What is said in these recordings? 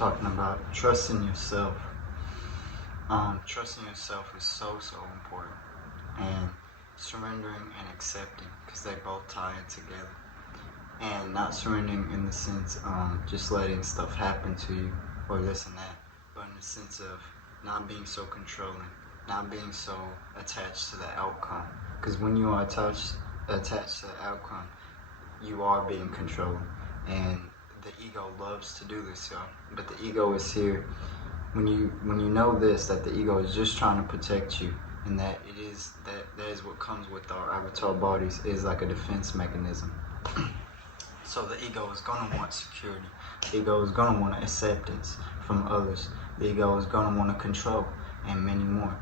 talking about trusting yourself. Trusting yourself is so important, and surrendering and accepting, because they both tie in together. And not surrendering in the sense just letting stuff happen to you or this and that, but in the sense of not being so controlling, not being so attached to the outcome. Because when you are attached to the outcome, you are being controlling, and the ego loves to do this, y'all. But the ego is here when you know this, that the ego is just trying to protect you, and that that is what comes with our avatar bodies, is like a defense mechanism. So the ego is gonna want security. The ego is gonna want acceptance from others. The ego is gonna want to control, and many more.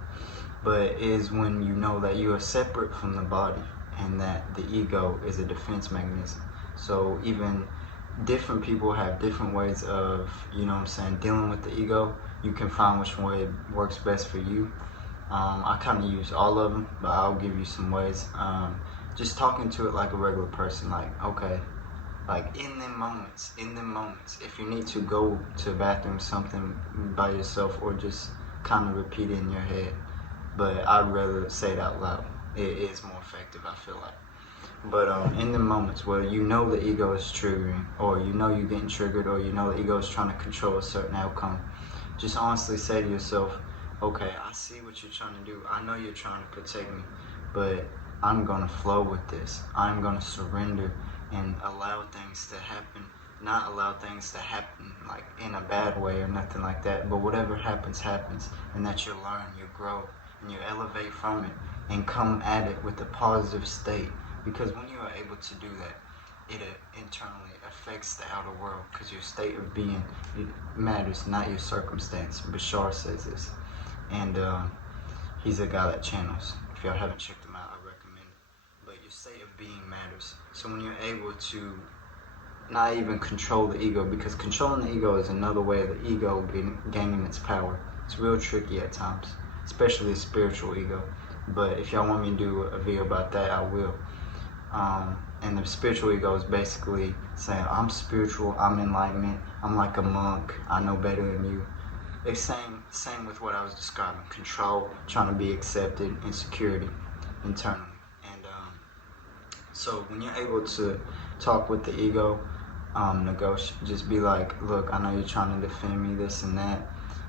But it is when you know that you are separate from the body, and that the ego is a defense mechanism. So even different people have different ways of, dealing with the ego. You can find which way works best for you. I kind of use all of them, but I'll give you some ways. Just talking to it like a regular person, like, okay, like in them moments, if you need to go to the bathroom, something by yourself, or just kind of repeat it in your head. But I'd rather say it out loud. It is more effective, I feel like. But in the moments where you know the ego is triggering, or you know you're getting triggered, or you know the ego is trying to control a certain outcome, just honestly say to yourself, okay, I see what you're trying to do. I know you're trying to protect me, but I'm going to flow with this. I'm going to surrender and allow things to happen. Not allow things to happen like in a bad way or nothing like that, but whatever happens, happens, and that you learn, you grow, and you elevate from it, and come at it with a positive state. Because when you are able to do that, it internally affects the outer world, because your state of being, it matters, not your circumstance. Bashar says this, and he's a guy that channels. If y'all haven't checked him out, I recommend it. But your state of being matters. So when you're able to not even control the ego, because controlling the ego is another way of the ego gaining its power. It's real tricky at times, especially the spiritual ego. But if y'all want me to do a video about that, I will. And the spiritual ego is basically saying, I'm spiritual, I'm enlightenment, I'm like a monk, I know better than you. It's same with what I was describing: control, trying to be accepted, and security internally. And so when you're able to talk with the ego, negotiate, just be like, look, I know you're trying to defend me, this and that,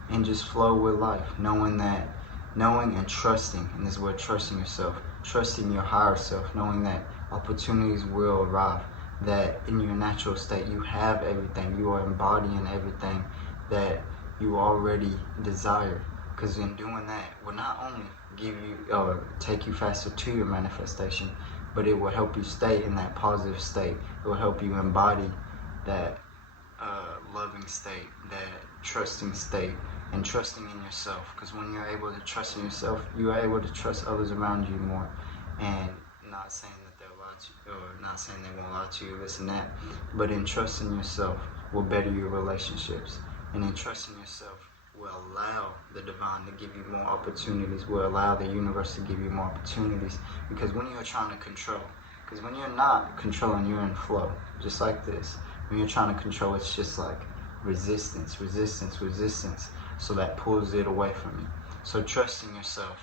and just flow with life, knowing and trusting, and this is where trusting yourself, trusting your higher self, knowing that opportunities will arrive, that in your natural state you have everything, you are embodying everything that you already desire. Because in doing that will not only give you take you faster to your manifestation, but it will help you stay in that positive state. It will help you embody that loving state, that trusting state, and trusting in yourself. Because when you're able to trust in yourself, you are able to trust others around you more. And not saying that they'll lie to you, or not saying they won't lie to you, this and that, but in trusting yourself will better your relationships. And in trusting yourself will allow the divine to give you more opportunities, will allow the universe to give you more opportunities. Because when you're trying to control, because when you're not controlling, you're in flow, just like this. When you're trying to control, it's just like resistance. So that pulls it away from you. So trusting yourself,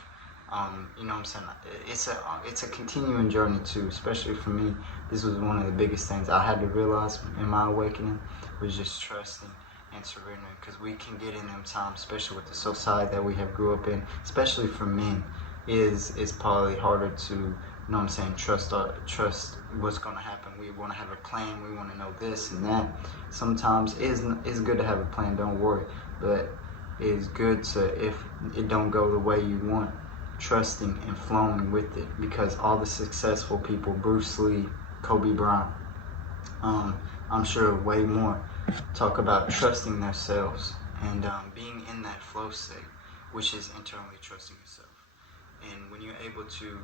you know what I'm saying? It's a continuing journey too, especially for me. This was one of the biggest things I had to realize in my awakening, was just trusting and surrendering. Because we can get in them times, especially with the society that we have grew up in, especially for men, is probably harder to, trust what's going to happen. We want to have a plan, we want to know this and that. Sometimes it's good to have a plan, don't worry, but it's good to, if it don't go the way you want, trusting and flowing with it. Because all the successful people, Bruce Lee, Kobe Bryant, I'm sure way more, talk about trusting themselves and being in that flow state, which is internally trusting yourself. And when you're able to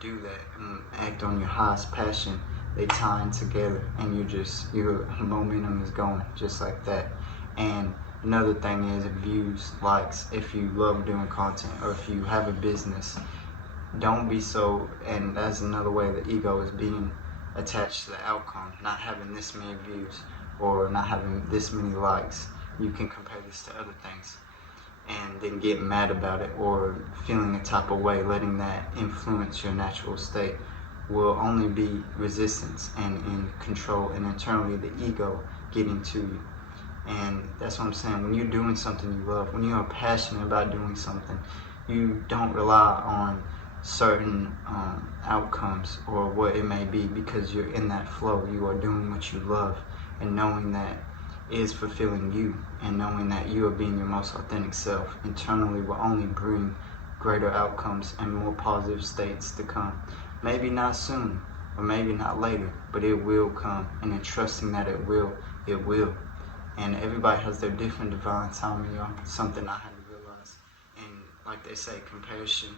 do that and act on your highest passion, they tie in together, and your momentum is going just like that. And another thing is views, likes. If you love doing content, or if you have a business, don't be so, and that's another way the ego is being attached to the outcome, not having this many views or not having this many likes. you can compare this to other things, and then get mad about it or feeling a type of way, letting that influence your natural state, will only be resistance and in control, and internally the ego getting to you. And that's what I'm saying. When you're doing something you love, when you are passionate about doing something, you don't rely on certain outcomes or what it may be, because you're in that flow. You are doing what you love, and knowing that is fulfilling you, and knowing that you are being your most authentic self internally will only bring greater outcomes and more positive states to come. Maybe not soon, or maybe not later, but it will come. And in trusting that it will, it will. And everybody has their different divine timing, y'all. Something I had to realize. And like they say, comparison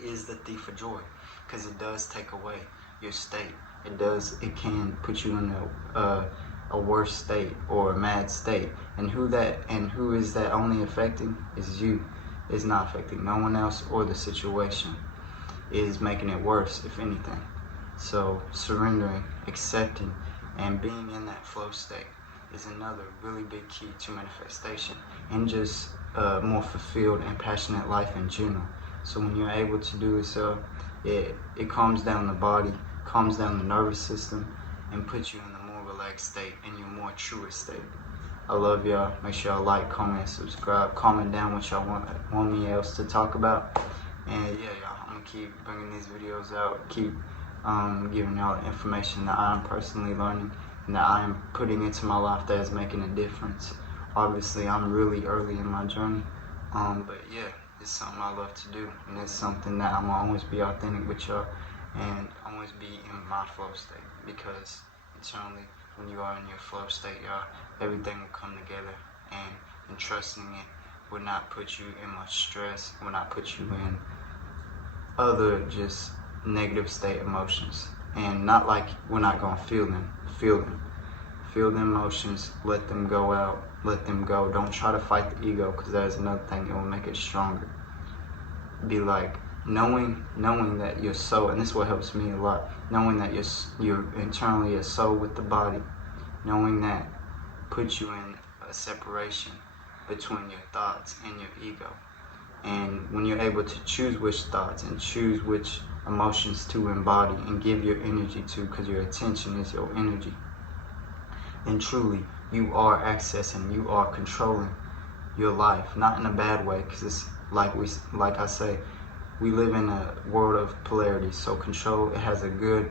is the thief of joy, because it does take away your state. It can put you in a worse state or a mad state. And who is that only affecting is you. It's not affecting no one else, or the situation is making it worse, if anything. So surrendering, accepting, and being in that flow state is another really big key to manifestation, and just more fulfilled and passionate life in general. So when you're able to do so, it calms down the body, calms down the nervous system, and puts you in a more relaxed state, in your more truest state. I love y'all. Make sure y'all like, comment, and subscribe. Comment down what y'all want me else to talk about. And yeah, y'all, I'm gonna keep bringing these videos out, keep giving y'all information that I'm personally learning and that I am putting into my life that is making a difference. Obviously, I'm really early in my journey, but yeah, it's something I love to do, and it's something that I'm gonna always be authentic with y'all, and always be in my flow state, because internally, when you are in your flow state, y'all, everything will come together, and trusting it will not put you in much stress, will not put you in other just negative state emotions. And not like we're not gonna feel them. Feel the emotions, let them go out, let them go. Don't try to fight the ego, because that is another thing that will make it stronger. Be like, knowing that your soul, and this is what helps me a lot, knowing that you're internally a soul with the body, knowing that puts you in a separation between your thoughts and your ego. And when you're able to choose which thoughts and choose which emotions to embody and give your energy to, because your attention is your energy, then truly you are accessing, you are controlling your life. Not in a bad way, because it's like I say, we live in a world of polarity. So control, it has a good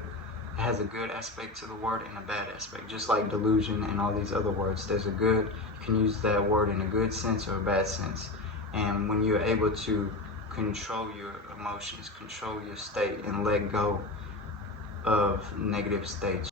aspect to the word and a bad aspect. Just like delusion and all these other words, there's a good, you can use that word in a good sense or a bad sense. And when you're able to control your emotions, control your state, and let go of negative states,